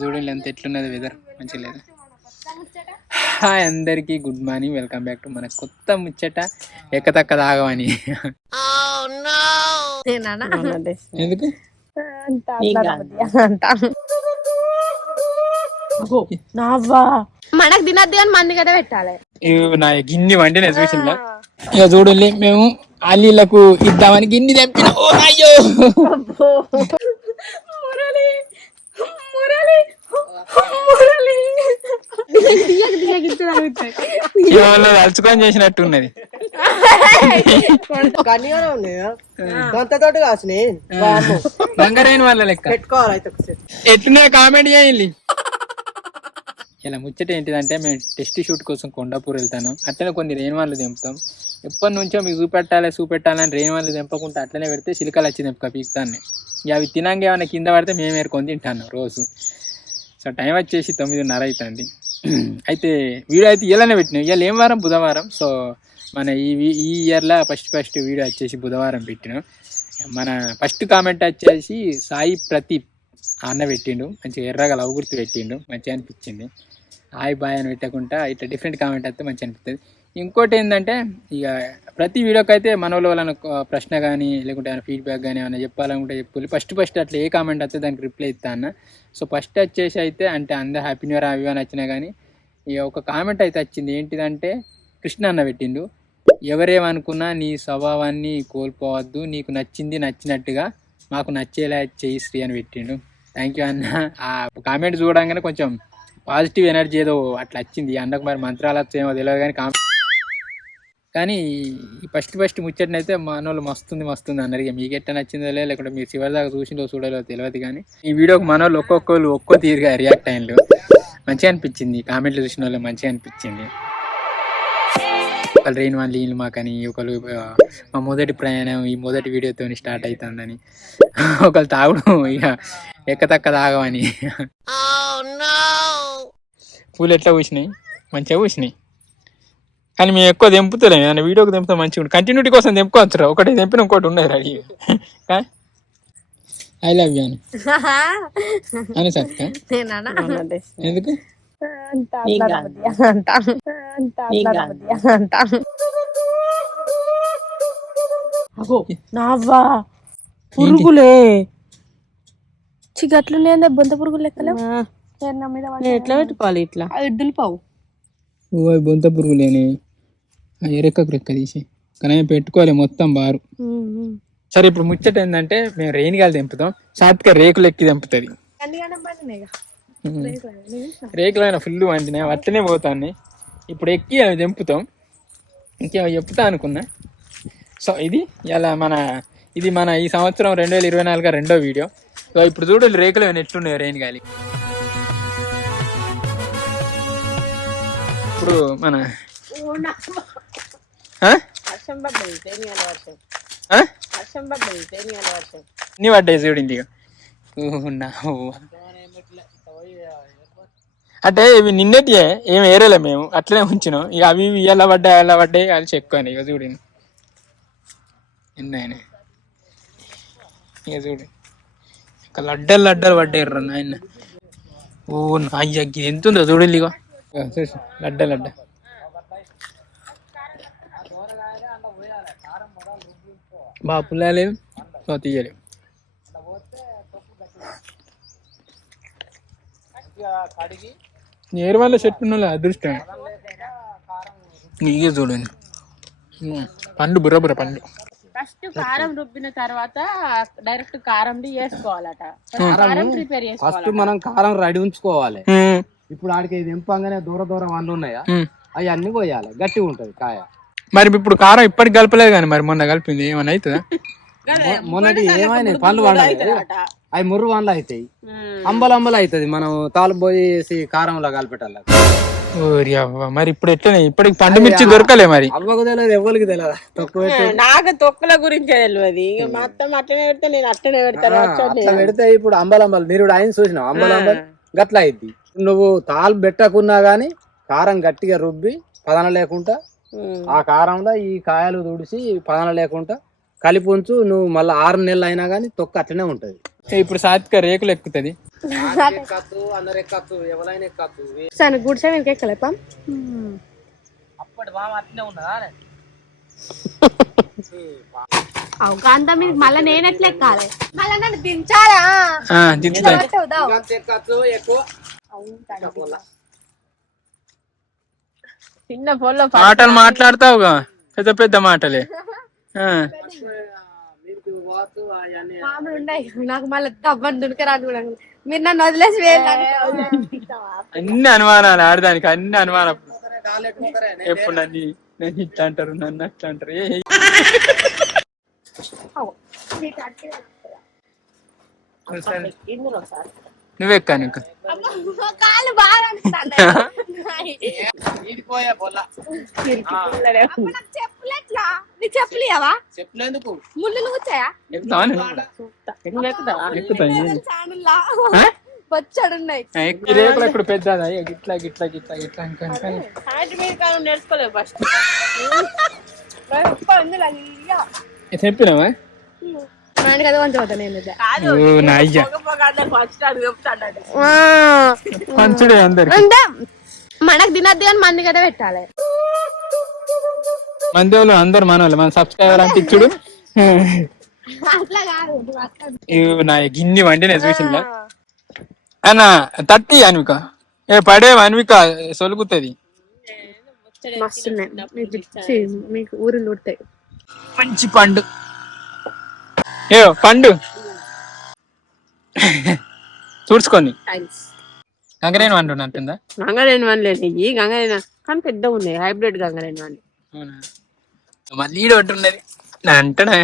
చూడండి ఎంత ఎట్లున్నది వెదర్ మంచిగా లేదు. హాయ్ అందరికి good morning, welcome back to మన కొత్త ముచ్చట ఎక్కతక్క తాగమని. ఎందుకు మనకు తినద్దు కానీ మంది కదా పెట్టాలి. నా గిన్ని వండిన చూసిందా? ఇక చూడండి మేము అల్లీలకు ఇద్దామని గిన్ని తెప్పిన. ఓ అయ్యో అలుచుకొని చేసినట్టు ఉన్నది. బంగారైన వాళ్ళ లెక్క ఎట్లున్నా కామెంట్ చేయాలి. ఇలా ముచ్చట ఏంటిదంటే మేము టెస్ట్ షూట్ కోసం కొండాపూర్ వెళ్తాను. అట్లనే కొన్ని రెయిన్ వాళ్ళు తెంపుతాం. ఎప్పటి నుంచో మీకు చూపెట్టాలని రెయిన్ వాళ్ళు తెంపకుండా అట్లనే పెడితే చిలుకలు వచ్చి తెంపక పీకుతాన్ని. ఇక అవి తినాక ఏమైనా కింద పడితే మేము ఏరుకొని తింటాను రోజు. సో టైం వచ్చేసి 9:30 అవుతుంది. అయితే వీడియో అయితే ఇలానే పెట్టినాం. ఇవాళ ఏం వారం? బుధవారం. సో మన ఈ ఇయర్లో ఫస్ట్ వీడియో వచ్చేసి బుధవారం పెట్టినాం. మన ఫస్ట్ కామెంట్ వచ్చేసి సాయి ప్రదీప్ అన్న పెట్టిండు. మంచిగా ఎర్రగా లవ్ గుర్తు పెట్టిండు, మంచిగా అనిపించింది. హాయ్ బాయ్ అని పెట్టకుండా ఇట్లా డిఫరెంట్ కామెంట్ అయితే మంచిగా అనిపిస్తుంది. ఇంకోటి ఏంటంటే ఇక ప్రతి వీడియోకి అయితే మన వాళ్ళని ప్రశ్న కానీ లేకుంటే ఏమైనా ఫీడ్బ్యాక్ కానీ ఏమైనా చెప్పాలనుకుంటే చెప్పాలి. ఫస్ట్ అట్లా ఏ కామెంట్ వస్తే దానికి రిప్లై ఇస్తా అన్న. సో ఫస్ట్ వచ్చేసి అయితే అంటే అందరు హ్యాపీ న్యూ ఇయర్ అవి అని వచ్చినా కానీ ఇక ఒక కామెంట్ అయితే వచ్చింది. ఏంటిదంటే కృష్ణ అన్న పెట్టిండు, ఎవరేమనుకున్నా నీ స్వభావాన్ని కోల్పోవద్దు, నీకు నచ్చింది నచ్చినట్టుగా మాకు నచ్చేలా చేయి శ్రీ అని పెట్టిండు. థ్యాంక్ యూ అన్న. ఆ కామెంట్ చూడంగానే కొంచెం పాజిటివ్ ఎనర్జీ ఏదో అట్లా వచ్చింది. అన్నకు మరి మంత్రాలు వచ్చేమో తెలియదు కానీ ఈ ఫస్ట్ ముచ్చటనైతే మన వాళ్ళు మస్తుంది అన్నారు. ఇక మీకు ఎట్లా నచ్చిందో లేకుంటే మీరు చివరిదాకా చూసిందో చూడలేదో తెలియదు కానీ ఈ వీడియోకి మన వాళ్ళు ఒక్కో తీరుగా రియాక్ట్ అయినలు మంచిగా అనిపించింది. కామెంట్లు చూసిన వాళ్ళు మంచిగా అనిపించింది. ఒకళ్ళు రెయిన్ వాళ్ళు వీళ్ళు మాకని, ఒకళ్ళు మా మొదటి ప్రయాణం ఈ మొదటి వీడియోతో స్టార్ట్ అవుతుందని, ఒకళ్ళు తాగుడు ఇక ఎక్కతక్క తాగమని. పూలు ఎట్లా పూసినాయి? మంచిగా పూసినాయి. కానీ మేము ఎక్కువ తెంపుతలేము. ఏదైనా వీడియోకి తెంపుతా మంచిగా ఉంటుంది. కంటిన్యూటీ కోసం తెంపుకోవచ్చు. ఒకటి తెంపిన ఇంకోటి ఉండదు రెడీ. ఐ లవ్ యూ అని సార్. ఎందుకు నావా పురుగులే చిగట్లున్నాయి. బొంత పురుగులు లెక్కలు ఎట్లా పెట్టుకోవాలి? ఇట్లా ఎద్దులు పావు బొంత పురుగులేని ఎరెక్కకు రెక్క తీసి కానీ పెట్టుకోవాలి మొత్తం బారు. సరే ఇప్పుడు ముచ్చట ఏంటంటే మేము రెయిన్ గాలి తెంపుతాం. సాత్విక రేకులు ఎక్కి తెంపుతుంది. రేకులు అయినా ఫుల్ వండినాయి, అట్లనే పోతాన్ని. ఇప్పుడు ఎక్కి అవి తెంపుతాం. ఇంకేమో చెప్తా అనుకున్నా. సో ఇది మన ఈ సంవత్సరం 2024 రెండో వీడియో. సో ఇప్పుడు చూడాలి రేకులు ఏమైనా ఎట్లున్నాయి రెయిన్ గాలి. ఇప్పుడు మన నీ పడ్డాయి చూడండి. ఇక అంటే ఇవి నిన్నటి ఏమి ఏరేలే, మేము అట్లనే ఉంచినాం. ఇక అవి ఎలా పడ్డాయి అది చెక్కుని. ఇక చూడండి ఎన్నైనా. ఇక చూడండి ఇక లడ్డలు పడ్డాయి నాయన. ఓ అయ్య ఎంత ఉందో చూడండి. ఇక లడ్డ బాగా పుల్లలేదు. సో తీయలేదు. నేరు వాళ్ళ చెట్టు ఉన్న అదృష్టం. ఇక చూడండి పండు బుర్ర పండు. ఫస్ట్ కారం రుబ్బిన తర్వాత డైరెక్ట్ కారం వేసుకోవాలట. ఫస్ట్ మనం కారం రెడీ ఉంచుకోవాలి. ఇప్పుడు ఆడికి తెంపంగానే దూరం అన్నీ ఉన్నాయా, అవి అన్ని పోయాలి. గట్టిగా ఉంటది కాయ. మరి ఇప్పుడు కారం ఇప్పటికి కలపలేదు కానీ మరి మొన్న కలిపింది ఏమైనా అవుతుందా? మొన్నటి ఏమైనా పండ్లు వండాలి, అవి ముర్రు వండ్లు అవుతాయి. అంబలు అవుతుంది. మనం తాలుపు పోయేసి కారంలో కలిపెట్టాలి. మరి ఇప్పుడు ఎట్లనే ఇప్పటికి పండు మిర్చి దొరకలే. మరి అవ్వకు తెలియదు, ఎవరికి తెలియదు. నాకు తొక్కుల గురించే తెలియదు. మొత్తం అట్లనే పెడితే నేను అట్లనే పెడతాను. అట్లా పెడితే ఇప్పుడు అంబలు మీరు ఆయన చూసినావు అంబలు గట్ల అయింది. నువ్వు తాలు పెట్టకున్నా గానీ కారం గట్టిగా రుబ్బి పదన లేకుండా ఆ కారంలో ఈ కాయలు తుడిసి పదన లేకుండా కలిపి ఉంచు. నువ్వు మళ్ళీ 6 నెలలు అయినా కానీ తొక్క అట్లనే ఉంటది. ఇప్పుడు సాత్విక రేకులు ఎక్కుతుంది. అందరు ఎక్కచ్చు, ఎవరైనా ఎక్కచ్చు. గుడ్ సైడ్ ఇంకా ఎక్కలేపా అప్పటి బాగా అట్లనే ఉన్నదా? అంతా మీకు మళ్ళీ నేను ఎట్లా ఎక్కాలి? మళ్ళీ నన్ను దించాలా? చిన్న ఫోన్లో మాటలు మాట్లాడతావుగా, పెద్ద పెద్ద మాటలే. మామూలు ఉన్నాయి నాకు. మళ్ళీ తవ్వని దునికరాదు కూడా. మీరు నన్ను వదిలేసి అన్ని అనుమానాలు ఆడదానికి, అన్ని అనుమానం. ఎప్పుడు నన్ను ఇట్లా అంటారు, నన్ను అట్లా అంటారు. నువ్వెక్కా నీకు కాలు బాగా చెప్పులు ఎట్లా? నీకు చెప్పులు ఇవ్వవా? చెప్పలేందుకు ముళ్ళు కూర్చాయా? వచ్చాడున్నాయి రేపులు ఇప్పుడు పెద్దదా? గిట్లా గిట్లా గిట్లా గిట్లా నేర్చుకోలేదు ఫస్ట్. చెప్పినావా? పంచుడే అందరికి. అంటే మనకు తినద్దు కానీ మంది కదా పెట్టాలి. మంది వాళ్ళు అందరు మన వాళ్ళు, మన సబ్స్క్రైబర్ అంటే ఇచ్చుడు. అట్లా కాదు నా గిన్ని వండి నేను చూసిందా అన్న 30 అన్విక. పడే అన్విక సొలుగుతుంది. మీకు ఊరిలో ఉడతాయి. మంచి పండు. పండు చూడ్చుకోండి. గంగరేణి వండు అంటుందా? గంగరేణి వనలేదు ఈ గంగరేణి కానీ పెద్ద ఉన్నాయి. Hybrid Gangareni one. మళ్ళీ ఒకటి నా అంటనా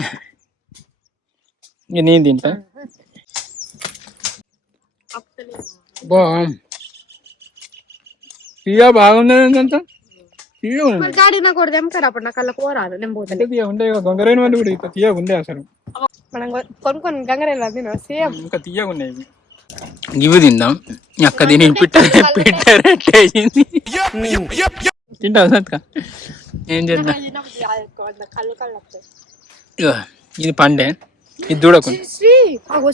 నేను తింటా. తీయ బాగుంది అంతా. గంగరేణి వండి కూడా ఇంకా తీయగా ఉండే అసలు. కొన్ని గంగరేణి సేమ్ ఇంకా తీయగా ఉన్నాయి. ఇవి తిందాం. అక్క తిని పెట్టేసింది. తింటావు సత్క? ఏం చేద్దాం. ఇది పండే. ఇది చూడకు.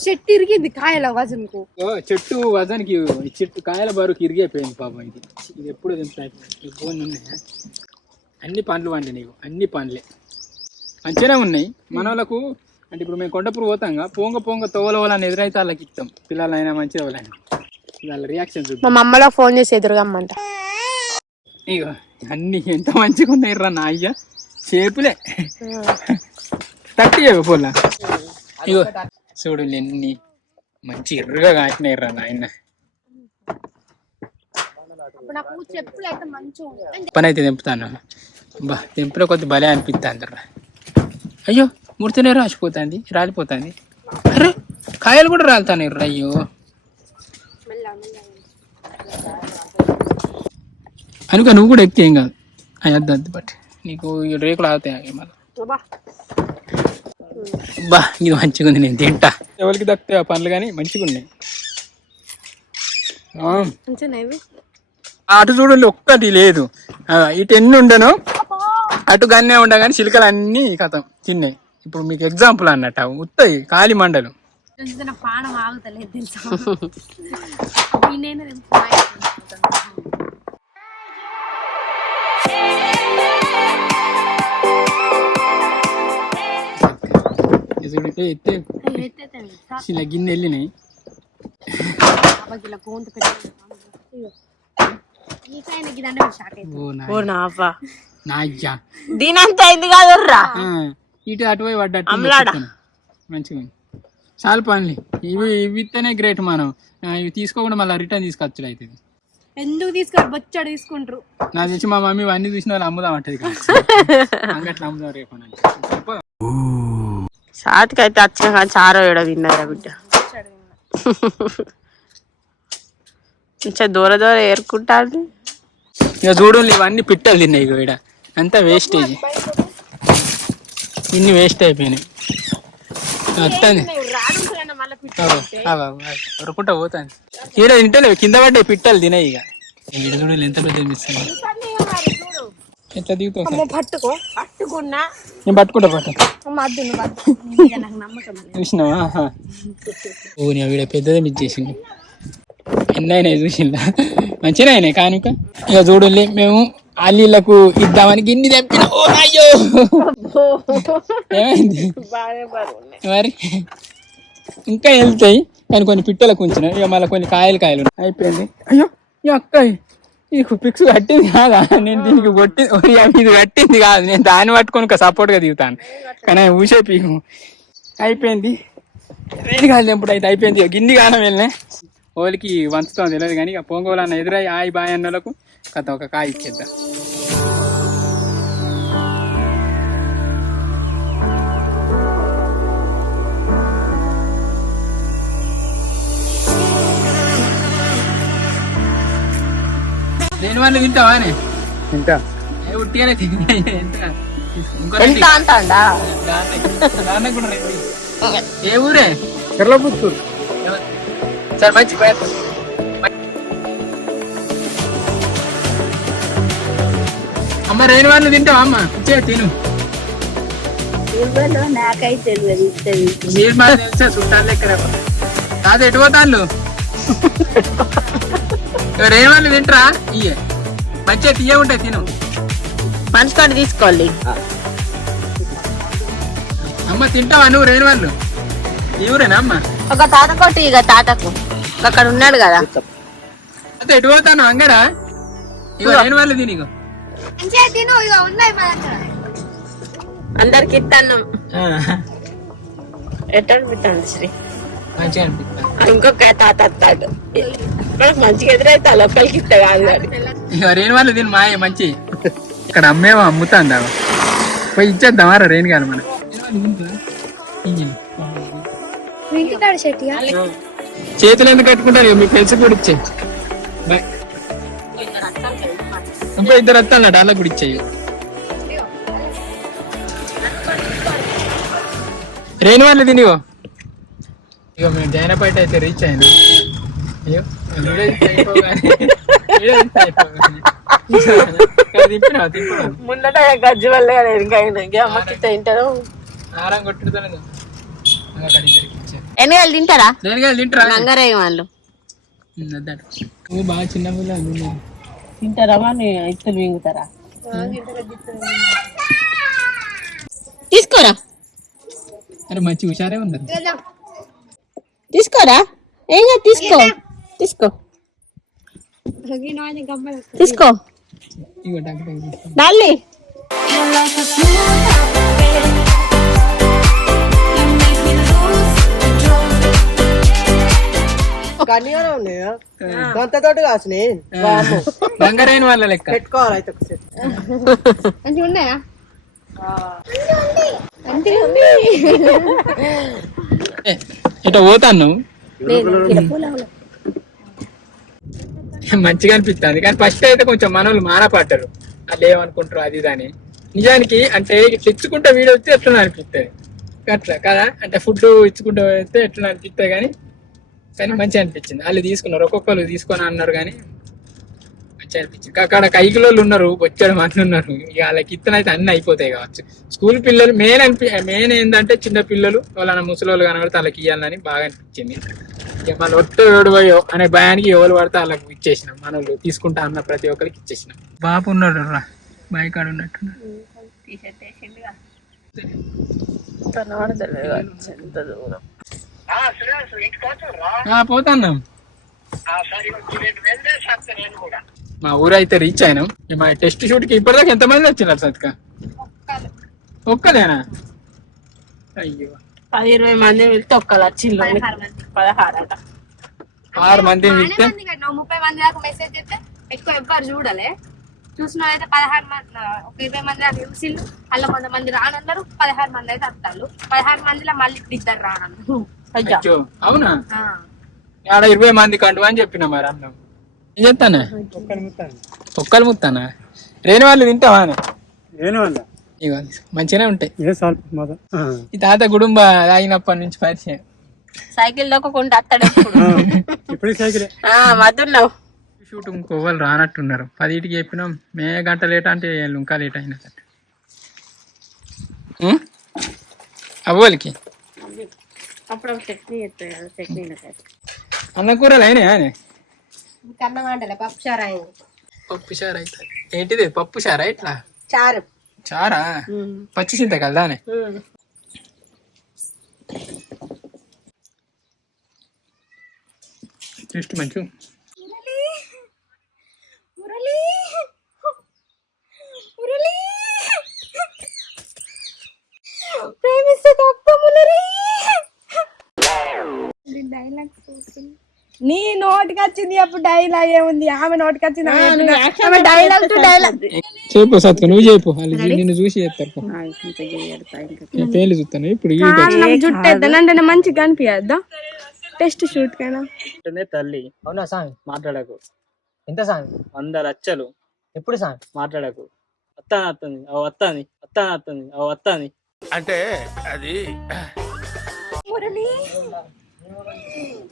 చెట్టు ఇరిగింది కాయల వజన్కు. చెట్టు వజన్కి చెట్టు కాయల బరువుకి ఇరిగైపోయింది పాపం. ఇది ఎప్పుడు తింటాయి. అన్ని పండ్లు వండి నీకు, అన్ని పండ్లే మంచిగానే ఉన్నాయి. మన వాళ్ళకు అంటే ఇప్పుడు మేము కొండపూర్ పోతాంగా, పొంగ పొంగ తోవలని ఎదురైతే వాళ్ళకి ఇస్తాం. పిల్లలైనా మంచిగా వాళ్ళని వాళ్ళ రియాక్షన్ చూద్దాం. మా అమ్మలో ఫోన్ చేసి ఎదురుగమ్మంట. ఇక అన్ని ఎంత మంచిగా ఉన్నాయి రా నా అయ్య. చేపులే 30 పోలా. ఇగో చూడు ఎన్ని మంచి ఎర్రగా కాసినాయి రా నాయన. పని అయితే తెంపుతాను. బా తెంపులో కొద్ది భలే అనిపిస్తుంది రా. అయ్యో ముడితేనే రాసిపోతుంది, రాలిపోతుంది. అరే కాయలు కూడా రాలుతాయి రా. అయ్యో అనుక నువ్వు కూడా ఎక్కితే ఏం కాదు. అయ్యద్దు అద్దు బట్ నీకు రేకులు ఆగుతాయి మళ్ళీ. బా ఇది మంచిగా ఉంది, నేను తింటా. ఎవరికి దక్కుతాయి ఆ పనులు కానీ మంచిగా ఉన్నాయి. అటు చూడండి ఒక్కటి లేదు. ఇటు ఎన్ని ఉండను, అటు గన్నే ఉండ కానీ చిలుకలు అన్ని కథం తిన్నాయి. ఇప్పుడు మీకు ఎగ్జాంపుల్ అన్నట్టు ఉత్తాయి కాలి మండలు. ఎత్తే ఇలా గిన్నె వెళ్ళినాయి. దీనంతా అయింది కాదుర్రా. ఇటు అటువై పడ్డట్టు మంచిగా చాలా పనులు. ఇవి ఇస్తేనే గ్రేట్. మనం ఇవి తీసుకోకుండా మళ్ళీ రిటర్న్ తీసుకొచ్చు అవుతుంది. ఎందుకు తీసుకోరు? బొచ్చాడు తీసుకుంటారు. నాకు తెలిసి మా మమ్మీ అన్ని చూసిన వాళ్ళు అమ్ముదాం అంటది. అంగట్లో అమ్ముదాం రేపు. సాతికి అయితే వచ్చిన కానీ చారో ఏడో తిన్నారా బిడ్డ. దూర దూర ఏరుకుంటారు. ఇక చూడు ఇవన్నీ పిట్టలు తిన్నాయి. ఇక ఇక్కడ అంతా వేస్టేజ్. ఇన్ని వేస్ట్ అయిపోయినాయి. వస్తుంది ఉరుకుంటా పోతాను. ఈడ తింటలేవు, కింద పడ్డాయి పిట్టలు తినాయి. ఇక ఈడ చూడాలి ఎంత పెద్ద మిస్. ఎట్లా దిగుతావు అమ్మ పట్టుకో. పట్టుకున్నా నేను పట్టుకుంటా పట్టు అమ్మ అద్దు నువ్వు అద్దు. ఇక నాకు నమ్మకం లేదు. చూసినావా? ఓ నీ వీడ పెద్దదే మిస్ చేసింది. ఎన్నైనా చూసిందా? మంచిగా అయినాయి కానుక. ఇక చూడండి మేము అల్లీలకు ఇద్దామని గిన్ని తెప్పిన. ఓ అయ్యో ఏమైంది బాగానే బాగున్నాయి. మరి ఇంకా వెళ్తాయి కానీ కొన్ని పిట్టలకు ఉంచిన. ఇక మళ్ళీ కొన్ని కాయలు అయిపోయింది. అయ్యో ఈ అక్క నీకు పిక్స్ కట్టింది కాదా? నేను దీనికి కొట్టి ఇది కట్టింది కాదు, నేను దాన్ని పట్టుకొని ఒక సపోర్ట్గా దిగుతాను కానీ ఊసే పీకు అయిపోయింది. రేటు కాదు ఎప్పుడు అయితే అయిపోయింది. ఇక గిన్ని కాలం వెళ్ళినా ఓలికి వంచుతాం తెలియదు కానీ ఇక పొంగోలు అన్న ఎదురై ఆయి బాయ్ అన్నలకు కథ ఒక కాయ ఇచ్చేద్దాం. నేను వాళ్ళు తింటావా అని ఇంకా ఉట్టిగానే ఎంత అంటాడా? కూడా ఏ ఊరే చెర్లపుత్తూరు. సార్ మంచి అమ్మ రేణు వాళ్ళు తింటావా అమ్మ? ఇచ్చే తిను. నాకైతే మీరు మాకు తెలుసా చుట్టాలు ఎక్కడ కాదు ఎటు పోతాళ్ళు? రేణు వాళ్ళు తింటరా? ఇయ్యే మంచిగా తీయ ఉంటాయి తిను. పంచుకొని తీసుకోవాలి. అమ్మ తింటావా నువ్వు రేణు వాళ్ళు? ఈ ఊరేనా అమ్మ? ఒక తాతకోటి ఇక తాతకు అక్కడ ఉన్నాడు కదా. అదే ఎటు పోతాను అంగడా? ఇగో రేణు వాళ్ళు తిని ఇగో మంచిగా తిను. ఇక ఉన్నాయి మా దగ్గర. అందరికి ఇస్తాను. ఎట్లా అనిపిస్తాను శ్రీ? మంచిగా అనిపిస్తా. ఇంకొక తాత వస్తాడు. మంచిగా ఎదురైతే లోపలికి ఇస్తా కాదు కానీ. ఇక రేణు వాళ్ళు తిని మాయ మంచి. ఇక్కడ అమ్మేమో అమ్ముతాందా? పోయి ఇచ్చేద్దామా రేణు గారు మనం. ఇంటికాడ చెట్టిగా చేతులు ఎందుకు కట్టుకుంటారు? మీ ఫ్రెండ్స్ కూడా ఇచ్చే. బాయ్. ఇంకా ఇద్దరు వస్తాను డాలా కూడా ఇచ్చేయి. రేణు వాళ్ళు తినిగో. ఇక మేము జైనపేట అయితే రీచ్ అయినా. అయ్యో ముందట గజ్జి వల్ల తింటారు. ఆరం కొట్టుతాను. ఎన్నికలు తింటారా? తింటారా? నంగరే వాళ్ళు నువ్వు బాగా చిన్న పిల్ల తింటారా? ఇత్తలు మింగుతారా? తీసుకోరా. అరే మంచి హుషారే ఉన్నది. తీసుకోరా. ఏం కాదు తీసుకో. తీసుకో తీసుకో ఇగో డాక్టర్ డాలి. బంగారైన వాళ్ళ లెక్క పెట్టుకోవాలి. అయితే మంచిగా ఉన్నాయా? ఇట్లా పోతాను మంచిగా అనిపిస్తుంది కానీ ఫస్ట్ అయితే కొంచెం మనోళ్ళు మానపడ్డారు. వాళ్ళు ఏమనుకుంటారు అది దాని. నిజానికి అంటే తెచ్చుకుంటే వీడియో వస్తే ఎట్లా అనిపిస్తుంది అట్లా కదా. అంటే ఫుడ్ ఇచ్చుకుంటూ వస్తే ఎట్లా అనిపిస్తుంది కానీ మంచిగా అనిపించింది. వాళ్ళు తీసుకున్నారు, ఒక్కొక్కరు తీసుకొని అన్నారు కానీ మంచిగా అనిపించింది. అక్కడ కైకిలోళ్ళు ఉన్నారు, వచ్చాడు మంది ఉన్నారు. ఇక వాళ్ళకి ఇత్తనైతే అన్ని అయిపోతాయి కావచ్చు. స్కూల్ పిల్లలు మెయిన్ ఏంటంటే చిన్న పిల్లలు వాళ్ళ ముసలోళ్ళు కనబడితే వాళ్ళకి ఇవ్వాలని బాగా అనిపించింది. ఇక మళ్ళీ ఒట్టు పోయో అనే భయానికి ఎవరు పడితే వాళ్ళకి ఇచ్చేసినాం. మనోళ్ళు తీసుకుంటా అన్న ప్రతి ఒక్కరికి ఇచ్చేసినాం. బాబు ఉన్నాడు రా బాయ్ కాడ ఉన్నట్టున్నాడు. పోతాన్నాం. మా ఊరైతే రీచ్ అయినాం. మా టెస్ట్ షూట్ కి ఇప్పటిదాకా ఎంతమంది వచ్చినారు సత్క? ఒక్కలేనా? అయ్యో 10-20 మంది వెళ్తే ఒక్కలు వచ్చిండు. 16 6 మందిని వెళ్తే 30 మంది దాకా మెసేజ్ చేస్తే ఎక్కువ ఎవ్వరు చూడలే. చూసిన అయితే 16 మంది, ఒక 20 మంది దాకా చూసిండు. అలా 100 మంది రానన్నారు. 16 మంది అయితే వస్తారు. 16 మందిలో మళ్ళీ 2 రానన్నారు. అయ్యో అవునా? ఆడ 20 మంది కంటు అని చెప్పిన మరి అన్నం ఏం చెప్తానా? ఒక్కలు ముత్తానా? రేణు వాళ్ళు తింటావా? ఇక మంచిగానే ఉంటాయి. ఈ తాత గుడుంబ తాగినప్పటి నుంచి పరిచయం. సైకిల్ దొక్కకుండా అత్తడు. మధున్నావు షూట్ ఇంకోవాలి రానట్టున్నారు 10కి చెప్పినాం మే గంట లేట్ అంటే ఇంకా లేట్ అయినా అవ్వలికి అప్పుడు చట్నీ ఎత్తాయి కదా చట్నీ అన్న కూరలు అయినాయా కన్నం వంటలే పప్పు చారు అయింది పప్పు చారు అవుతుంది ఏంటిది పప్పు చారా ఇట్లా చారు చారా పచ్చి చింత కలదానే టేస్ట్ మంచి ప్రేమిస్తే తప్ప నీ నోటికి వచ్చింది అప్పుడు డైలాగ్ ఏముంది ఆమె నోటికి వచ్చింది ఆమె డైలాగ్ టు డైలాగ్ చెప్పు సత్క నువ్వు చెప్పు వాళ్ళు నిన్ను చూసి చెప్తారు పేర్లు చూస్తాను ఇప్పుడు జుట్టు ఎద్దనంటే మంచిగా కనిపించద్దా టెస్ట్ షూట్ కైనా తల్లి అవునా సాంగ్ మాట్లాడకు ఎంత సాంగ్ 100 లక్షలు ఎప్పుడు సాంగ్ మాట్లాడకు వస్తాను వస్తాను అంటే అది మురళి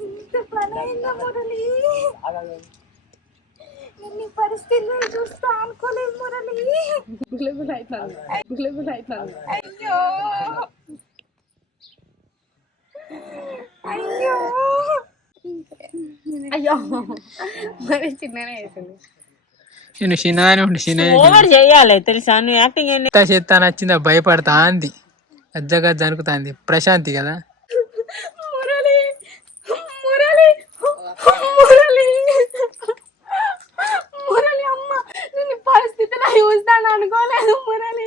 ఇంత పనైందా మురళి ఎన్ని పరిస్థితులు చూస్తా అనుకోలేదు మురళి అయ్యో అయ్యో అయ్యో మరి చిన్ననే వేసింది నేను చిన్నదానే ఉండి చిన్న ఓవర్ చేయాలి తెలుసా నువ్వు యాక్టింగ్ చేస్తా నచ్చిందా భయపడతా అంది గజ్జ అనుకుతాంది ప్రశాంతి కదా మురళి మురళి మురళి మురళి అమ్మ నేను పరిస్థితిలో చూస్తాను అనుకోలేదు మురళి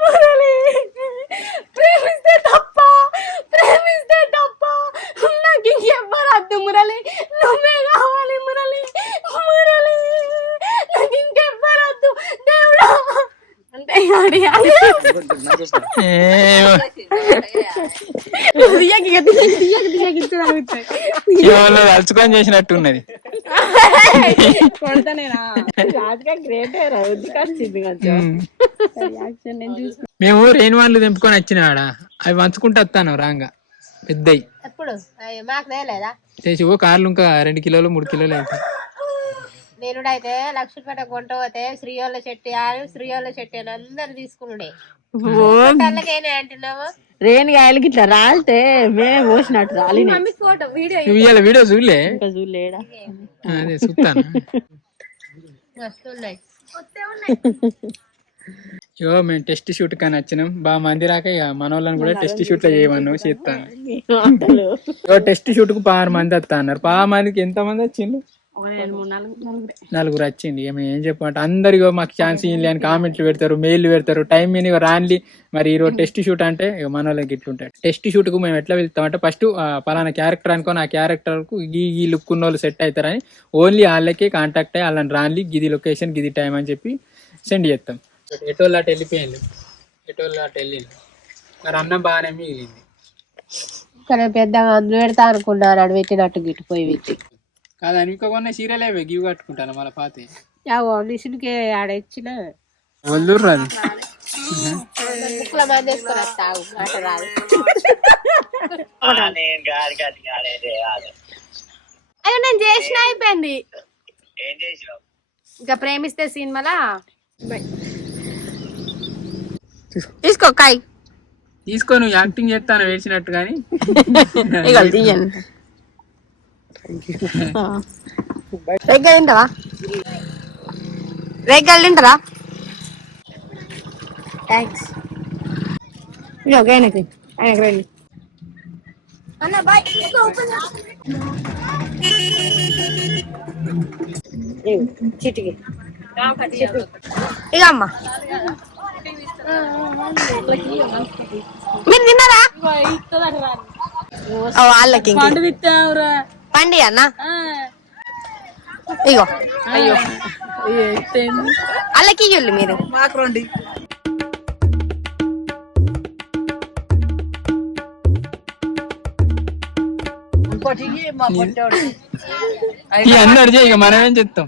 మురళి ప్రేమిస్తే తప్ప నాకు ఇంకెవ్వరు వద్దు మురళి నువ్వే కావాలి మురళి మురళి నాకు ఇంకెవ్వరు వద్దు దేవుడా అంటే అలుచుకొని చేసినట్టు ఉన్నది మేము రేణు వాళ్ళు తెంపుకొని వచ్చినాడా అవి వంచుకుంటూ వస్తాను రాంగా పెద్దయి ఎప్పుడు మాకు తెలియదా చేసి ఓ కార్లు ఇంకా 2 కిలోలు 3 కిలోలు అవుతాయి నేనుడైతే లక్ష్మీపేట కొంట పోతే శ్రీయోళ్ళ చెట్టు అని అందరు తీసుకున్నాడే అంటున్నావు రేణిగాయలకి ఇట్లా రాలితే మేము పోసినట్టు రాలి వీడియో చూడలే చూడలేడా అదే చూస్తాను వస్తున్నాయి ఇగో మేము టెస్ట్ షూట్ కానీ వచ్చినాం బాగా మంది రాక ఇక మన వాళ్ళని కూడా టెస్ట్ షూట్ లో చేయమన్నాం చేస్తాను ఇగో టెస్ట్ షూట్ కు 6 మంది వస్తా అన్నారు 6 మందికి ఎంత మంది వచ్చిండు 4 వచ్చింది ఇక మేము ఏం చెప్పమంటే అందరిగో మాకు ఛాన్స్ ఇవ్వలే అని కామెంట్లు పెడతారు మెయిల్ పెడతారు టైం మీద రాన్లీ మరి ఈరోజు టెస్ట్ షూట్ అంటే ఇక మన వాళ్ళకి ఇట్లుంటాయి టెస్ట్ షూట్ కు మేము ఎట్లా వెళ్తామంటే ఫస్ట్ పలానా క్యారెక్టర్ అనుకోని ఆ క్యారెక్టర్ కు ఈ లుక్ ఉన్న వాళ్ళు సెట్ అవుతారని ఓన్లీ వాళ్ళకే కాంటాక్ట్ అయ్యి వాళ్ళని రాన్లీ గిది లొకేషన్ గిది టైం అని చెప్పి సెండ్ చేస్తాం ఎటోళ్ళు అటు వెళ్ళిపోయింది మరి అన్నం బాగానే మిగిలింది కానీ పెద్దగా అందులో పెడతా అనుకున్నాను అడు పెట్టినట్టు గిట్టిపోయి పెట్టి కాదు ఇంకా కొన్న సీరియల్ అవి గివ్ కట్టుకుంటాను మళ్ళీ పాతే మిషన్కి ఆడ ఇచ్చిన వల్లూరు రాదు బుక్ల మంది వేసుకొని వస్తావు మాట రాదు అయ్యో నేను చేసిన అయిపోయింది ఇంకా ప్రేమిస్తే సినిమాలా తీసుకో కాయ్ తీసుకో నువ్వు యాక్టింగ్ చేస్తాను వేసినట్టు కానీ తీయండి రేగ్గాయలు తింటావా థ్యాంక్స్ ఆయనకి రండి అన్న బాయ్ చిటికి ఇక అమ్మా మీరు తిన్నారా వాళ్ళకి పండి అన్న ఇగో అయ్యో వాళ్ళకి ఇవ్వండి మీరు అన్నాడు ఇక మనమేం చెప్తాం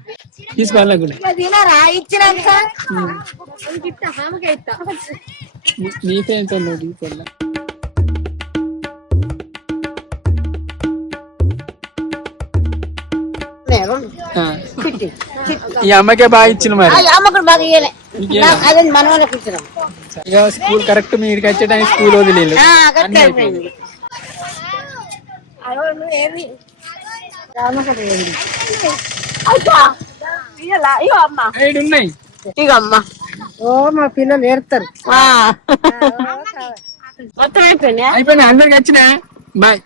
తీసుకోవాలి కూడా తినారా ఇచ్చినాక నీకే ఎంత ఉన్నావు తీసుకోవాలి ఆ. ఈ అమ్మకే బాగా ఇచ్చిన మరి అమ్మకుడు బాగా ఇయ్యలే అదే మన వాళ్ళకి ఇచ్చినాం ఇక స్కూల్ కరెక్ట్ మీ ఇక్కడికి వచ్చే టైం స్కూల్ వదిలేదు అన్ని అయిపోయింది ఐదు ఉన్నాయి ఇక అమ్మ ఓ మా పిల్లలు ఏడతారు మొత్తం అయిపోయినా అయిపోయినాయి అందరికి వచ్చినా బాయ్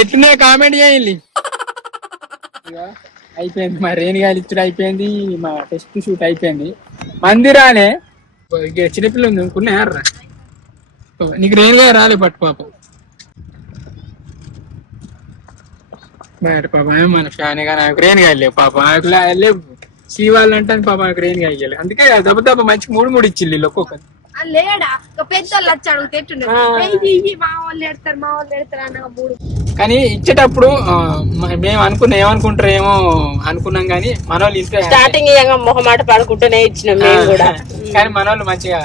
ఎట్లున్నాయి కామెంట్ చేయాలి అయిపోయింది మా రేణిగాయలు ఇచ్చుడు అయిపోయింది మా టెస్ట్ షూట్ అయిపోయింది మందిరాలే చిన్నపిల్లలు అనుకున్నాయారా నీకు రేణిగాయ రాలే పట్టు పాపం పాప మన ఫ్యాన్ గా నాకు రేణిగాయలు లేవు పాప లేవు శ్రీవాళ్ళు అంటే పాప నాకు రేణిగాయలు అందుకే దెబ్బ దెబ్బ మంచి మూడు ఇచ్చింది ఒక్కొక్కరు లేడా పెద్దోళ్ళు వచ్చి అడుగుతే మా వాళ్ళు ఎడతారు అన్న మూడు కానీ ఇచ్చేటప్పుడు మేము ఏమనుకుంటారు ఏమో అనుకున్నాం కానీ మన వాళ్ళు ఇంట్లో స్టార్టింగ్ మొహమాట పడుకుంటూనే ఇచ్చినాం మేము కూడా కానీ మన వాళ్ళు మంచిగా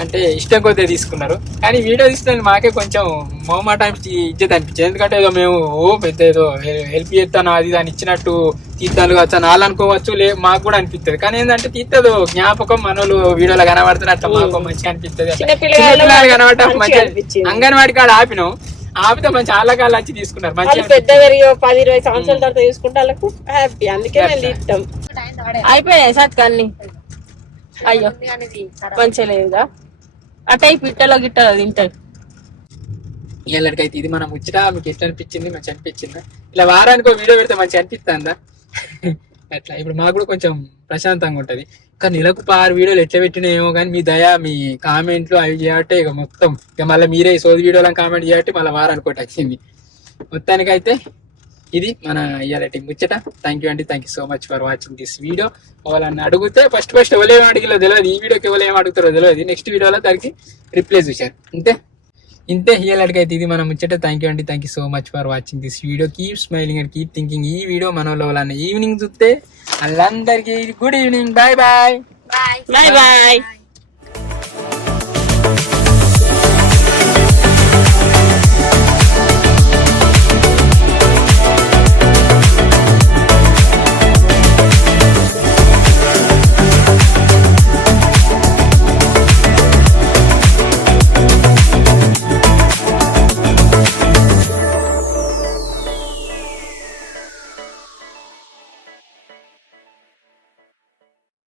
అంటే ఇష్టం కొద్దిగా తీసుకున్నారు కానీ వీడియో తీసిన మాకే కొంచెం మొహమాట ఇజ్జత్ అనిపించింది ఎందుకంటే ఏదో మేము పెద్ద ఏదో హెల్ప్ చేస్తాను అది దాన్ని ఇచ్చినట్టు తీర్థాలు కావచ్చు వాళ్ళు అనుకోవచ్చు మాకు కూడా అనిపిస్తుంది కానీ ఏంటంటే తీర్థదు జ్ఞాపకం మన వాళ్ళు వీడియోలో కనబడుతుంది అట్లా మాకు మంచిగా అనిపిస్తుంది చిన్నపిల్లలు కనబడటం మంచిగా అంగన్వాడి కాడ ఆపినాం ఆపితే మంచి ఆళ్ళకాళ్ళు వచ్చి తీసుకున్నారు మంచిగా పెద్ద 10-20 సంవత్సరాల తర్వాత తీసుకుంటే వాళ్ళకు హ్యాపీ అందుకే మేము తీస్తాం అయిపోయాయి సత్కాన్ని అయ్యో మంచిగా లేదుగా అట్ట పిట్టలో గిట్టలో తింటాయి ఇళ్ళకైతే ఇది మనం ముచ్చట మీకు ఎట్లా అనిపించింది మంచి అనిపించిందా ఇలా వారానికి వీడియో పెడితే మంచి అనిపిస్తుందా అట్లా ఇప్పుడు మాకు కూడా కొంచెం ప్రశాంతంగా ఉంటది కానీ నెలకు 6 వీడియోలు ఎట్లా పెట్టినాయేమో కానీ మీ దయ మీ కామెంట్లు అవి చేయబట్టే ఇక మొత్తం ఇక మళ్ళీ మీరే సోది వీడియోలో కామెంట్ చేయబట్టి మళ్ళీ వారానికి ఒకటి వచ్చింది మొత్తానికైతే ఇది మన ఇయాలటి ముచ్చట థ్యాంక్ యూ అండి thank you so much for watching this video వాళ్ళని అడిగితే ఫస్ట్ ఎవరేం అడిగిలో తెలియదు ఈ వీడియోకి ఎవరు ఏం అడుగుతారో తెలియదు నెక్స్ట్ వీడియోలో దానికి రిప్లై చూశారు ఇంతే ఇయాలటికైతే ఇది మన ముచ్చట థ్యాంక్ యూ అండి thank you so much for watching this video keep smiling and keep thinking ఈ వీడియో మన వాళ్ళ ఈవినింగ్ చూస్తే వాళ్ళందరికీ good evening bye bye bye bye